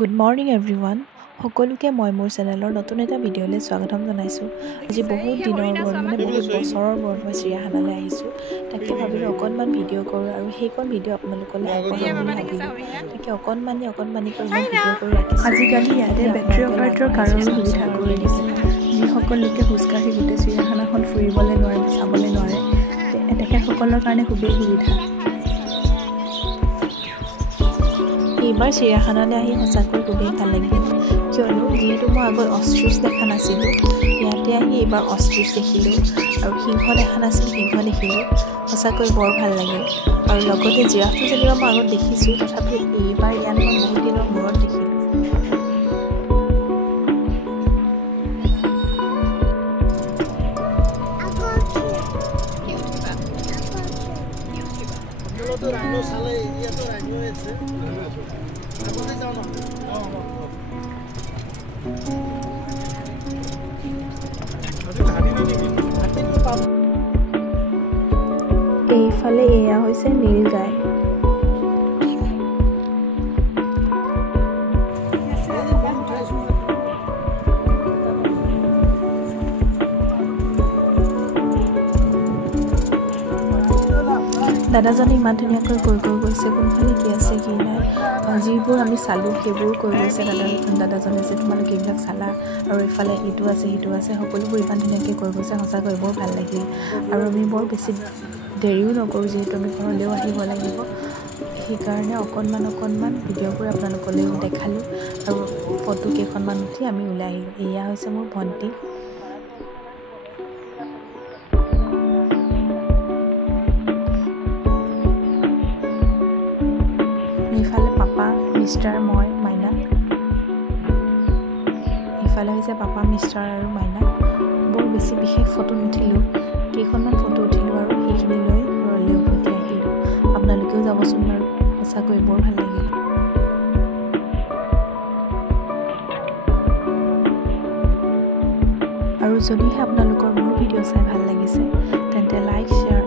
Good morning everyone. সকলোকে মই মোৰ চেনেলৰ নতুন এটা ভিডিঅ'লৈ স্বাগতম জনাইছোঁ। আজি বহুত দিনৰ মূৰত বহুত বছৰৰ মূৰত মই চিৰিয়াখানালৈ আহিছোঁ। তাকে ভাবিলোঁ অকণমান ভিডিঅ' কৰোঁ আৰু সেইকণ ভিডিঅ' আপোনালোকলৈ আগবঢ়াম বুলি ভাবিলোঁ। তাকে অকণমানিকৈ মই ভিডিঅ' কৰি ৰাখিছোঁ। আজিকালি ইয়াতে বেটেৰী অপাৰেটৰ কাৰৰো সুবিধা কৰি দিছে। যিসকল লোকে খোজকাঢ়ি গোটেই চিৰিয়াখানাখন ফুৰিবলৈ নোৱাৰে বা চাবলৈ নোৱাৰে তেখেতসকলৰ কাৰণে খুবেই সুবিধা। এইবাৰ চিৰিয়াখানালৈ আহি সঁচাকৈ খুবেই ভাল লাগিল, কিয়নো যিহেতু মই আগত অষ্ট্ৰিচ দেখা নাছিলোঁ, ইয়াতে আহি এইবাৰ অষ্ট্ৰিচ দেখিলোঁ আৰু সিংহ দেখা নাছিলোঁ, সিংহ দেখিলোঁ। সঁচাকৈ বৰ ভাল লাগিল। আৰু লগতে জিৰাফটো যেনিবা মই আগত দেখিছোঁ, তথাপিও এইবাৰ ইয়াত মই বহুত দিনৰ মূৰত দেখিলোঁ। এইফালে এয়া হৈছে নীলগাই। দাদাজনে ইমান ধুনীয়াকৈ কৈ গৈছে কোনফালে কি আছে কি নাই। যিবোৰ আমি চালোঁ সেইবোৰ কৈ গৈছে দাদাজনে যে তোমালোক এইবিলাক চালা আৰু এইফালে ইটো আছে সিটো আছে, সকলোবোৰ ইমান ধুনীয়াকৈ কৈ গৈছে। সঁচাকৈ বৰ ভাল লাগিল। আৰু আমি বৰ বেছি দেৰিও নকৰোঁ, যিহেতু আমি ঘৰলৈও আহিব লাগিব। সেইকাৰণে অকণমান ভিডিঅ' কৰি আপোনালোকলৈও দেখালোঁ আৰু ফটো কেইখনমান উঠি আমি ওলাই আহিলোঁ। এয়া হৈছে মোৰ ভণ্টি। এইফালে পাপা, মিষ্টাৰ, মই, মাইনা। এইফালে হৈছে পাপা, মিষ্টাৰ আৰু মাইনা। বৰ বেছি বিশেষ ফটো নুঠিলোঁ, কেইখনমান ফটো উঠিলোঁ আৰু সেইখিনি লৈ ঘৰলৈ উভতি আহিলোঁ। আপোনালোকেও যাবচোন বাৰু, সঁচাকৈ বৰ ভাল লাগিল। আৰু যদিহে আপোনালোকৰ মোৰ ভিডিঅ' চাই ভাল লাগিছে তেন্তে লাইক, শ্বেয়াৰ